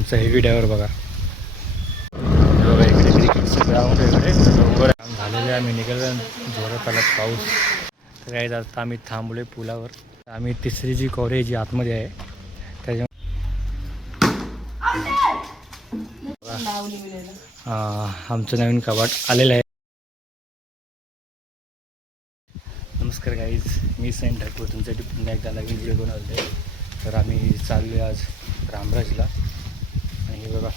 आमचा heavy driver बघा. इकडे क्रिकेटचं ग्राउंड इकडे लवकर झालेलं आम्ही निघालं जोरात आला पाऊस. तर काय आता आम्ही थांबलोय पुलावर. आम्ही तिसरी जी कॉलेज जी आतमध्ये आहे त्याच्या आमचं नवीन कपाट आलेलं आहे. नमस्कार गाईज, मी सैन ठाकूर तुमच्यासाठी पुन्हा एकदा नवीन व्हिडिओ बनवले. तर आम्ही चाललो आज रामराजला आणि हे बघा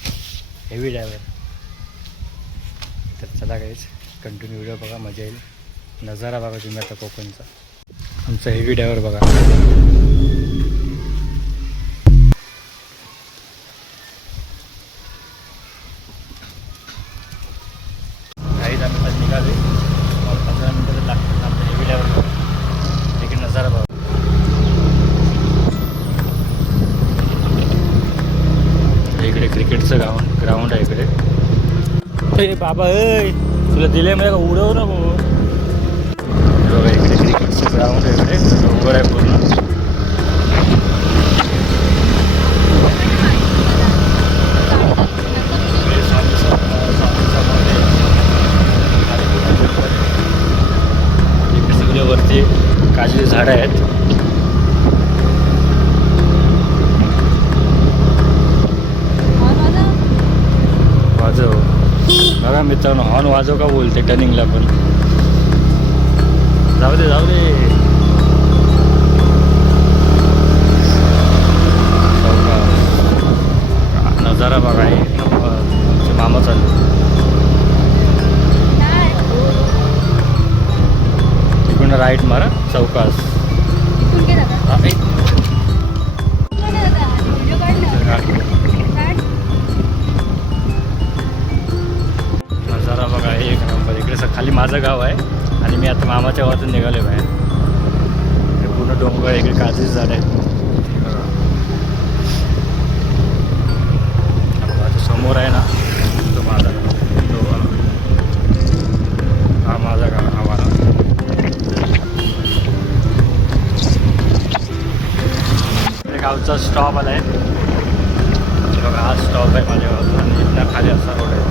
हेवी ड्रायव्हर. तर चला गाईज कंटिन्यू व्हिडिओ बघा, मजा येईल. नजारा बघा तुम्ही आता कोकणचा. आमचा हेवी ड्रायव्हर बघा. गाईज आम्ही आज निघाले 15 मिनटं तर लागतात. आमचा हेवी ड्रायव्हर बघा, इकडे नजारा बघा. इकडे क्रिकेटचं ग्राउंड आहे इकडे. अरे बाबा अय तुला दिले मला उडव ना भाऊ. बघा इकडे क्रिकेटचं ग्राउंड आहे इकडे डोंगर आहे पूर्ण. इकडे सगळे वरती काजूची झाडं आहेत. वाजव बघा मित्रांनो, हॉर्न वाजव का बोलते टर्निंगला पण. जाऊ दे नजारा बघा. आमचे मामा चालू तिकडून राईट मारा चौकास. नजारा बघा एक नंबर. इकडे खाली माझं गाव आहे आणि मी आता मामाच्या गावातून निघाले बाहेर. पूर्ण डोंगर इकडे काजूचे झाड आहे. समोर आहे ना तो माझा हा माझा गाव हा मला. गावचा स्टॉप आला आहे बघा. हा स्टॉप आहे माझ्या गावात आणि इथनं खाली असा रोड आहे.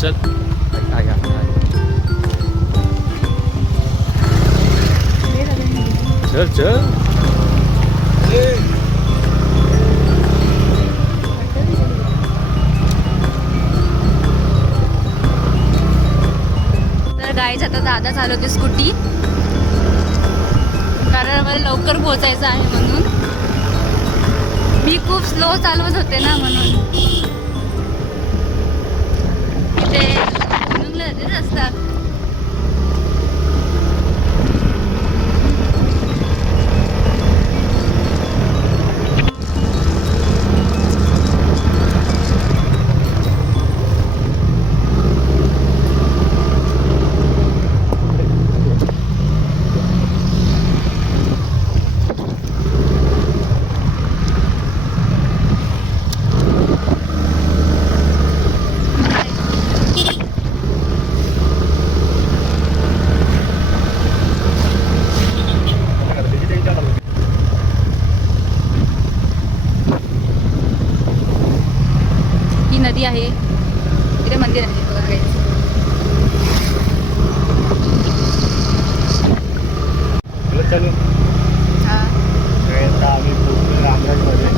चल काय चल तर गाईज आता दादा चालवते स्कूटी, कारण आम्हाला लवकर पोहोचायचं आहे म्हणून. मी खूप स्लो चालवत होते ना म्हणून. इथे जाते असतात. नदी आहे इथे, मंदिर आहे बघा काही. चालू आम्ही पोहोचलो रामराजमध्ये.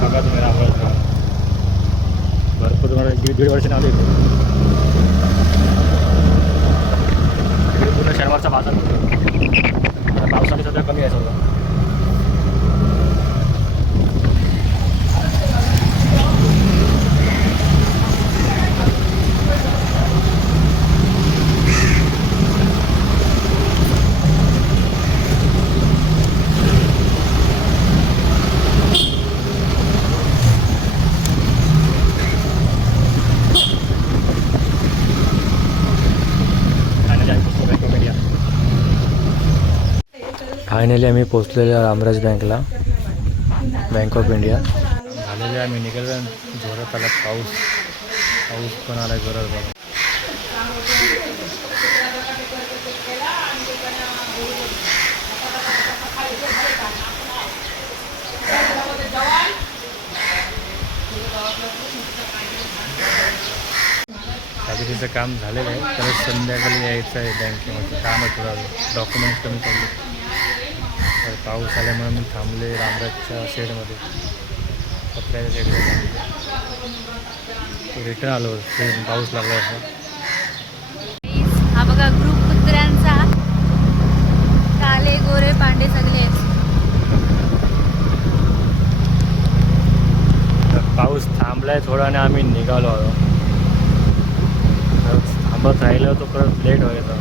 बघा तुम्ही रामराज भरपूर मला 1.5 वर्षाने आले इथे. इकडे पूर्ण शनिवारचा बाजार होतो. पावसाने सध्या कमी आहे सगळं. फायनली आम्ही पोचलेलो रामराज बँकला, बँक ऑफ इंडिया. झालेले आम्ही निघालो जोरात आला पाऊस पण आला जोरात बघा. बँकेचं काम झालेलं आहे. तर संध्याकाळी यायचं आहे बँकेमध्ये. काम आहे थोडं डॉक्युमेंट्स कमी चालले. तर पाऊस आल्यामुळे मी थांबले रामराजच्या शेडमध्ये, कपड्याच्या शेडमध्ये थांबले. रिटर्न आलो ते पाऊस लागला असं. हा बघा ग्रुप कुत्र्यांचा, काले गोरे पांडे सगळे आहेत. पाऊस थांबलाय थोडा आणि आम्ही निघालो आलो. थांबत राहिलं तो परत लेट व्हायचा.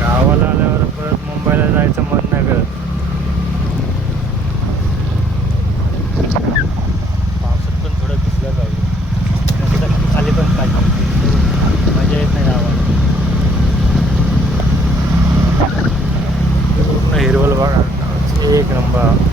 गावाला आल्यावर परत मुंबईला जायचं मन नाही करत. पावसात पण थोडं भिजलं पाहिजे, खाली पण पाहिजे, मजा येत नाही गावाला. पूर्ण हिरवळ बघा, एक नंबर.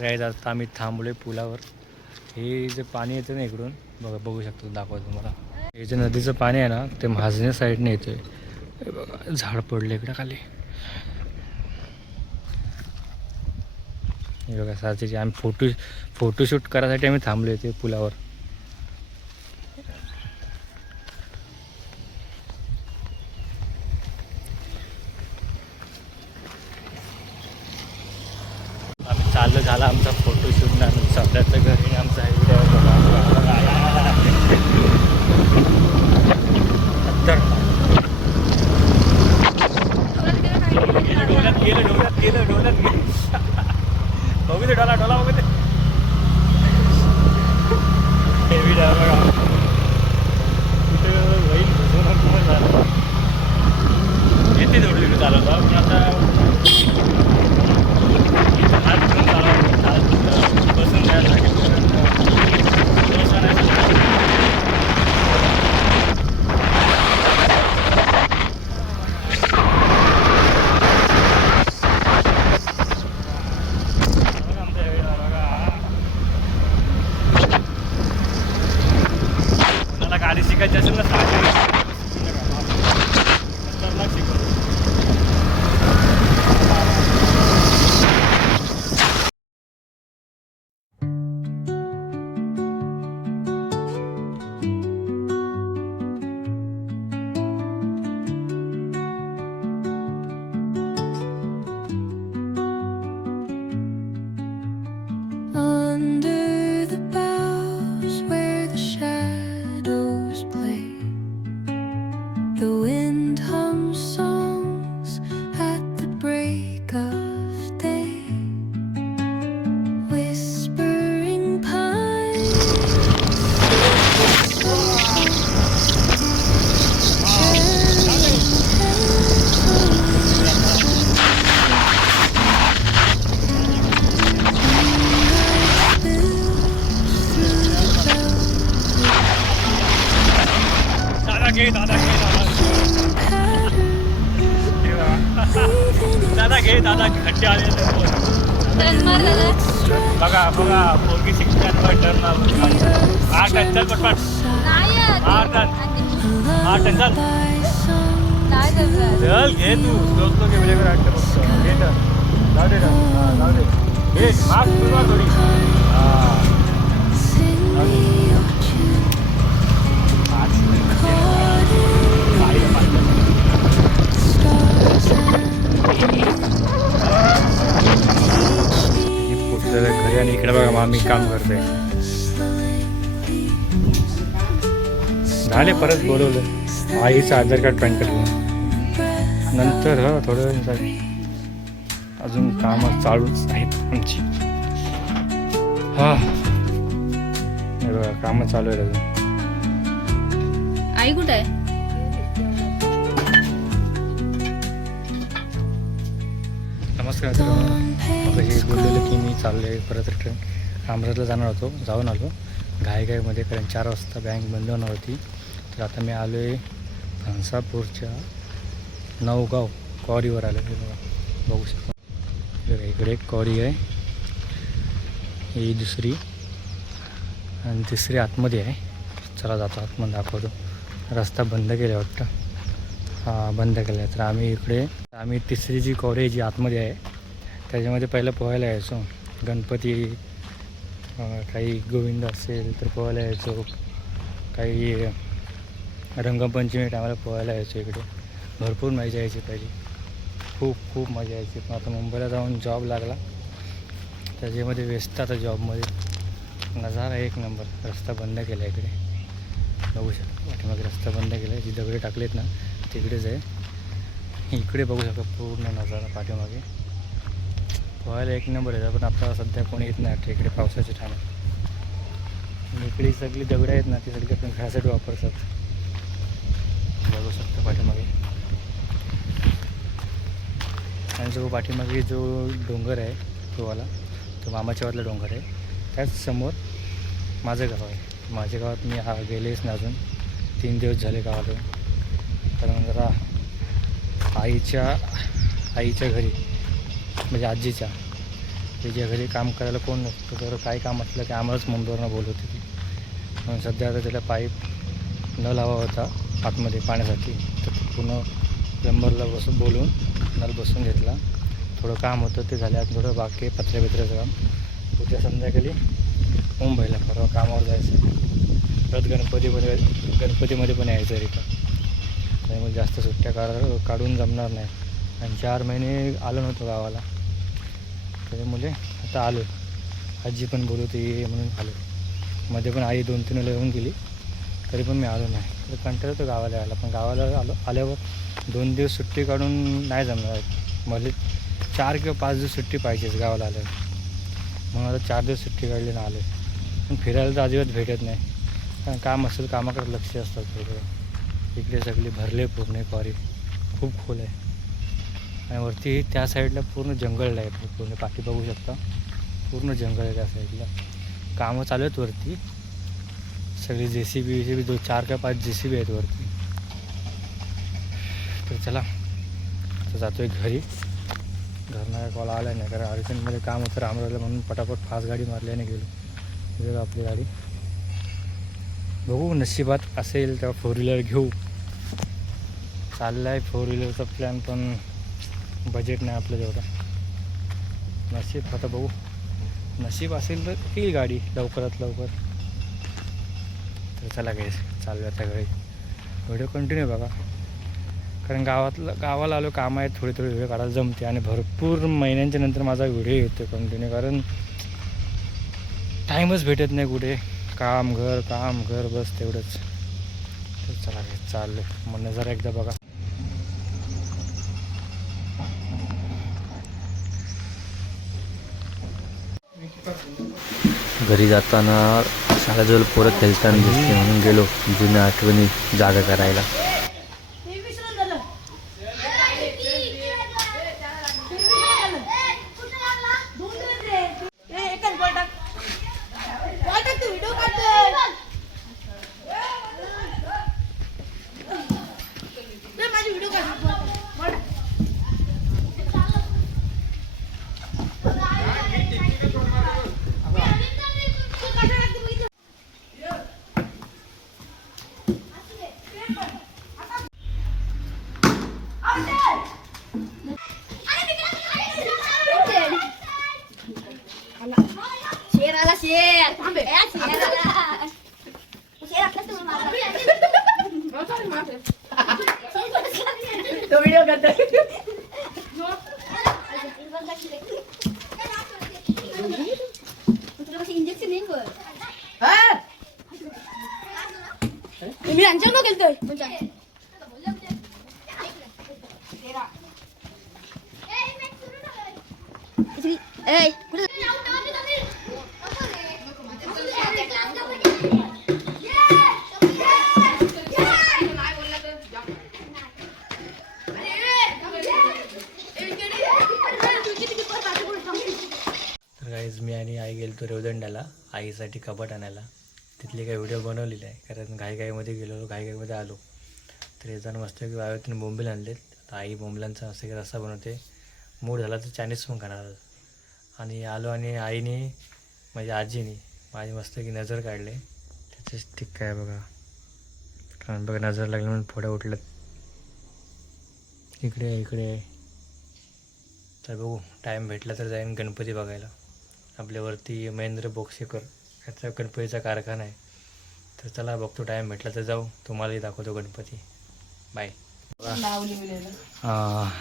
काय आता आम्ही थांबलोय पुलावर. हे जे पाणी येतं ना इकडून बघा, बघू शकतो, दाखवतो तुम्हाला. हे जे नदीचं पाणी आहे ना ते म्हाजण्या साईडने येतोय. हे बघा झाड पडले इकडं खाली. हे बघा सारखी आम्ही फोटोशूट करायसाठी आम्ही थांबलो ते पुलावर. आम्ही चाललो, झाला आमचा फोटोशूट. आम्ही स्वतःचं घरी आमचा डोल्यात गेलं बघू दे, डोला बघू दे. हेवी डा बघा कुठे होईल घुसून झालं. येते थोडी तिकडे चालवता पण आता हात घेऊन चालवतो. बसून जायसाठी गाडी शिकायची असेल ना खतरनाक शिकवतो. दादा घे दादा घट्टे आले बघा बघा पोरगी शिकतात टर्न 8 टन चल पटपट 8 टन चल चल घे तू लोक घे वेगळं वाटतं फक्त घे तर जाऊ दे जाऊ दे घे माग तुला थोडी घरी आणि इकडे बघा आम्ही काम करतोय. झाले परत बोलवलं आईचं आधार कार्ड पॅन कार्ड घेऊन नंतर थोडं अजून कामं चालूच आहेत आमची. बघा कामं चालू आहेत अजून. आई कुठे आहे? नमस्कार मित्रांनो. हे बोललेलं की मी चाललो आहे परत रिटर्न रामराजला जाणार होतो, जाऊन आलो घाईमध्ये कारण 4 वाजता बँक बंद होणार होती. तर आता मी आलो आहे हंसापूरच्या नवगाव कॉरीवर आलो. हे बघा बघू शकतो इकडे एक कॉरी आहे, ही दुसरी आणि तिसरी आतमध्ये आहे. चला जातो आतमध्ये दाखवतो. रस्ता बंद केला वाटतं. हां बंद केला आहे. तर आम्ही तिसरी जी कॉलेज जी आतमध्ये आहे त्याच्यामध्ये पहिलं पोहायला यायचो. गणपती काही गोविंद असेल तर पोहायला यायचो. काही रंगपंचमी टायमाला पोहायला यायचो. इकडे भरपूर मजा यायची पहिली. खूप मजा यायची. पण आता मुंबईला जाऊन जॉब लागला त्याच्यामध्ये व्यस्त. आता जॉबमध्ये नजारा एक नंबर. रस्ता बंद केला आहे इकडे बघू शकता. पाठीमागे रस्ता बंद केला आहे. जी दगडे टाकलेत ना तिकडेच आहे. इकडे बघू शकता पूर्ण नजारा पाठीमागे. पोहायला एक नंबर आहे. पण आता सध्या कोणी येत नाही वाटतं इकडे पावसाच्या टायमात. इकडे सगळी दगडं आहेत ना ती सगळी आपण खेळासाठी वापरतात. बघू शकता पाठीमागे. आणि जो पाठीमागे जो डोंगर आहे तोवाला तो मामाच्यावातला डोंगर आहे. त्याच समोर माझं गाव आहे. माझ्या गावात मी गेलेच ना अजून 3 दिवस झाले गावाला. कारण जरा आईच्या घरी म्हणजे आजीच्या तिच्या घरी काम करायला कोण नसतं. तर काही काम असलं की आम्हालाच मुंबईवरनं बोलवते ती. म्हणून सध्या आता त्याला पाईप नळ हवा होता आतमध्ये पाण्यासाठी. तर पूर्ण प्लंबरला बोलून नळ बसून घेतला. थोडं काम होतं ते झालं. आता थोडं बाकी पत्र्याचं काम. उद्या संध्याकाळी मुंबईला परवा कामावर जायचं. परत गणपतीमध्ये पण यायचं आहे रिटर्न. त्यामुळे जास्त सुट्ट्या काढून जमणार नाही. आणि 4 महिने आलो नव्हतो गावाला. त्याच्यामुळे आता आलो. आजी पण बोलवते ये म्हणून आलो. मध्ये पण आई 2-3 वेळा येऊन गेली तरी पण मी आलो नाही. तर कंटाळा होतो गावाला यायला. पण गावाला आल्यावर 2 दिवस सुट्टी काढून नाही जमणार. मला 4 किंवा 5 दिवस सुट्टी पाहिजेच गावाला आल्यावर. म्हणून आता 4 दिवस सुट्टी काढली ना आले. पण फिरायला तर अजिबात भेटत नाही. कारण काम असेल कामाकडे लक्ष असतात थोडं. इकडे सगळी भरले पूर्ण क्वारी. खूप खोल आहे. आणि वरती त्या साईडला पूर्ण जंगल आहे. पूर्ण पाठी बघू शकता पूर्ण जंगल आहे त्या साईडला. कामं चालू आहेत वरती सगळी. JCB 4 किंवा 5 JCB आहेत वरती. तर चला आता जातो आहे घरी. घरनं काय कॉल आला नाही कारण अर्जंटमध्ये काम होतं रामरावला म्हणून पटापट फास्ट गाडी मारल्याने गेलो. तिथे आपली गाडी बघू नशिबात असेल तेव्हा 4 व्हीलर घेऊ. चालला आहे 4 व्हीलरचा प्लॅन पण बजेट नाही आपलं तेवढं. नशीब आता बघू. नशीब असेल तर येईल गाडी लवकरात लवकर. तर चला काय चालू आता घरी. व्हिडिओ कंटिन्यू बघा. कारण गावाला आलो काम आहेत थोडे व्हिडिओ काढायला जमते. आणि भरपूर महिन्यांच्या नंतर माझा व्हिडिओ येतो कंटिन्यू. कारण टाईमच भेटत नाही कुठे. काम घर बस तेवढंच. तर चला काय चाललं मग नजर एकदा बघा. घरी जाताना शाळेजवळ पोरं खेळताना दिसते म्हणून गेलो जुन्या आठवणी जागा करायला. तो व्हिडिओ करतो. इंजेक्शन नाही कर. मी अंजन केलतोय. मी आणि आई गेलो रेवदंड्याला आईसाठी कपाट आणायला. तिथले काही व्हिडिओ बनवलेले आहे कारण घाईमध्ये गेलो घाईमध्ये आलो. तर येताना मस्त की वाव्यातून बोंबील आणलेत. तर आई बोंबलांचा मस्त की रस्सा बनवते. मूड झाला तर चायनीज पण खाणार. आणि आलो आणि आईने म्हणजे आजीने माझी मस्त की नजर काढले. ठीक आहे बघा. कारण बघा नजर लागली म्हणून फोड्या उठल्यात. इकडे तर बघू टाईम भेटला तर जाईन गणपती बघायला. आपल्यावरती महेंद्र बोक्षेकर याचा गणपतीचा कारखाना आहे. तर चला बघतो टाईम भेटला तर जाऊ, तुम्हालाही दाखवतो गणपती. बाय.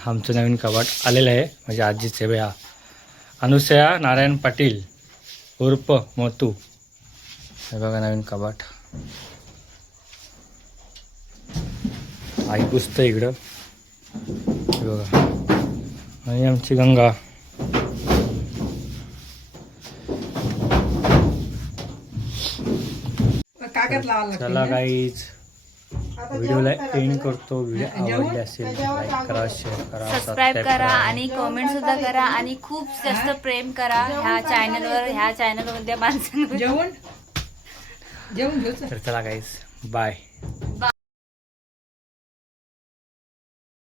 आमचं नवीन कपाट आलेलं आहे, म्हणजे आजीचे बे. हा अनुसया नारायण पाटील उर्फ मोतू. हे बघा नवीन कपाट. आई पुसतं इकडं. हे बघा. आणि आमची गंगा. चला गाईज व्हिडिओला एंड करतो. व्हिडिओ आवडले असेल लाईक करा, शेअर करा, सबस्क्राईब करा आणि कमेंट सुद्धा करा आणि खूप जास्त प्रेम करा ह्या चॅनलवर. ह्या चॅनलमध्ये माणसांवर तर चला गाईज बाय.